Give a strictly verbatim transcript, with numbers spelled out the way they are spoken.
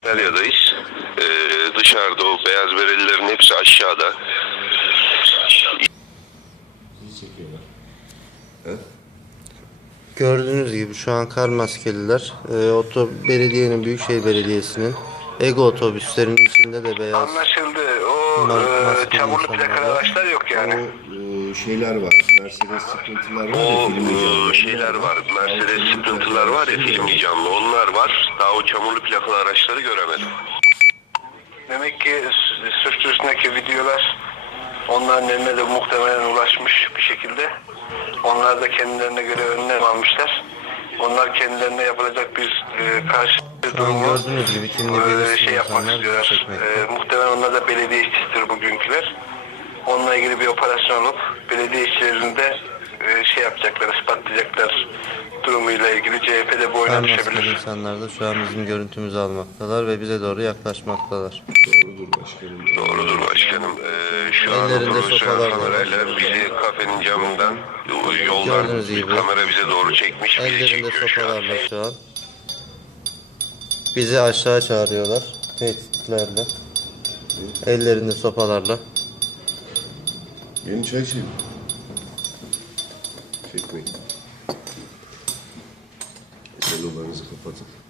İtalya'dayız. Ee, dışarıda o beyaz berelilerin hepsi aşağıda. Bizi çekiyorlar. Evet. Gördüğünüz gibi şu an kar maskeliler e, oto belediyenin Büyükşehir Belediyesi'nin Ego otobüslerinin içinde de beyaz. Anlaşıldı. O Bunlar e, çamurlu plakalı araçlar yok yani. O e, şeyler var. Mercedes sıkıntılar var ya. O filmi canlı. e, şeyler var, Mercedes sıkıntılar var ya, filmi canlı, onlar var. Daha o çamurlu plakalı araçları göremedim. Demek ki suç üstündeki videolar onların eline de muhtemelen ulaşmış bir şekilde. Onlar da kendilerine göre önlem almışlar. Onlar kendilerine yapılacak bir e, karşı Şu an durumu gördüğünüz gibi kimli e, belirsiz şey yapmak insanlar bizi istiyorlar. çekmekte. E, muhtemelen onlar da belediye işçisidir bugünküler. Onunla ilgili bir operasyon olup belediye işçilerinde e, şey yapacaklar, ispatlayacaklar durumuyla ilgili. C H P'de bu oyuna Kar maskeli düşebilir. insanlar da şu an bizim görüntümüzü almaktalar ve bize doğru yaklaşmaktalar. Doğrudur başkanım. Doğrudur başkanım. Ee, şu an Ellerinde profesyonel sopalar var. kamerayla bizi kafenin camından, yoldan Gördüğünüz bir gibi. kamera bize doğru çekmiş, bizi Ellerinde çekiyor şu an. sopalarla şu an. Bizi aşağı çağırıyorlar. Tehditlerle. Ellerinde sopalarla. Yeni çay içelim. Çekmeyin. Elolarınızı kapatın.